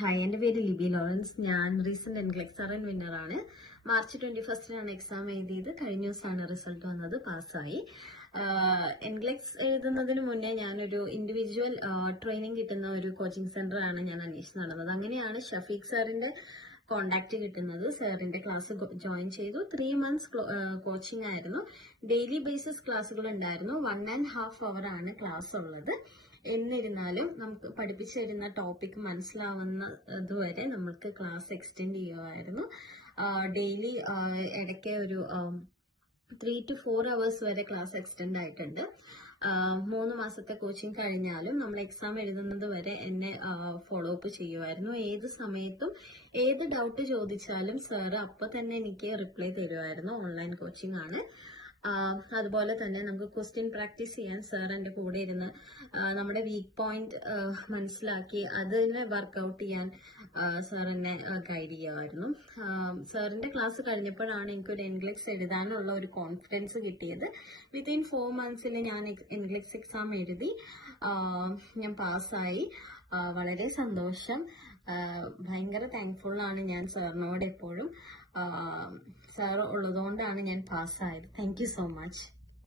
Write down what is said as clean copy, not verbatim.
Hi, എൻ്റെ പേര് Libi Lawrence. ഞാൻ റീസെന്റ് എൻഗ്ലെക്സ് ആർ എൻ വിന്നറാണ്. മാർച്ച് 21 എക്സാം എഴുതിയത്. കഴിഞ്ഞ ദിവസമാണ് റിസൾട്ട് വന്നത്. പാസ്സായി. എൻഗ്ലെക്സ് എഴുതുന്നതിന് മുന്നേ ഞാനൊരു ഇൻഡിവിജ്വൽ ട്രെയിനിങ് കിട്ടുന്ന ഒരു കോച്ചിങ് സെന്റർ ആണ് ഞാൻ അന്വേഷിച്ച് നടന്നത്. അങ്ങനെയാണ് ഷഫീഖ് സാറിന്റെ കോണ്ടാക്ട് കിട്ടുന്നത്. സാറിന്റെ ക്ലാസ് ജോയിൻ ചെയ്തു. 3 months കോച്ചിങ് ആയിരുന്നു. ഡെയിലി ബേസിസ് ക്ലാസ്സുകൾ ഉണ്ടായിരുന്നു. 1.5 hour ആണ് ക്ലാസ് ഉള്ളത്. എന്നിരുന്നാലും നമുക്ക് പഠിപ്പിച്ചു തരുന്ന ടോപ്പിക് മനസ്സിലാവുന്നതുവരെ നമുക്ക് ക്ലാസ് എക്സ്റ്റെൻഡ് ചെയ്യുമായിരുന്നു. ഡെയിലി ഇടയ്ക്ക് ഒരു 3 to 4 hours വരെ ക്ലാസ് എക്സ്റ്റെൻഡ് ആയിട്ടുണ്ട്. 3 മാസത്തെ കോച്ചിങ് കഴിഞ്ഞാലും നമ്മൾ എക്സാം എഴുതുന്നത് വരെ എന്നെ ഫോളോ അപ്പ് ചെയ്യുമായിരുന്നു. ഏത് സമയത്തും ഏത് ഡൗട്ട് ചോദിച്ചാലും സാറ് അപ്പൊ തന്നെ എനിക്ക് റിപ്ലൈ തരുമായിരുന്നു. ഓൺലൈൻ കോച്ചിങ് ആണ്. അതുപോലെ തന്നെ നമുക്ക് ക്വസ്റ്റ്യൻ പ്രാക്ടീസ് ചെയ്യാൻ സാർ എൻ്റെ കൂടെ ഇരുന്ന് നമ്മുടെ വീക്ക് പോയിന്റ് മനസ്സിലാക്കി അതിനെ വർക്ക്ഔട്ട് ചെയ്യാൻ സാർ എന്നെ ഗൈഡ് ചെയ്യുമായിരുന്നു. സാറിന്റെ ക്ലാസ് കഴിഞ്ഞപ്പോഴാണ് എനിക്കൊരു എൻഗ്ലെക്സ് എഴുതാനുള്ള ഒരു കോൺഫിഡൻസ് കിട്ടിയത്. വിത്തിൻ 4 months ഞാൻ എൻഗ്ലെക്സ് എക്സാം എഴുതി. ഞാൻ പാസ്സായി. വളരെ സന്തോഷം. ഭയങ്കര താങ്ക്ഫുൾ ആണ് ഞാൻ സാറിനോട് എപ്പോഴും. സാർ ഉള്ളതുകൊണ്ടാണ് ഞാൻ പാസ്സായത്. Thank you so much.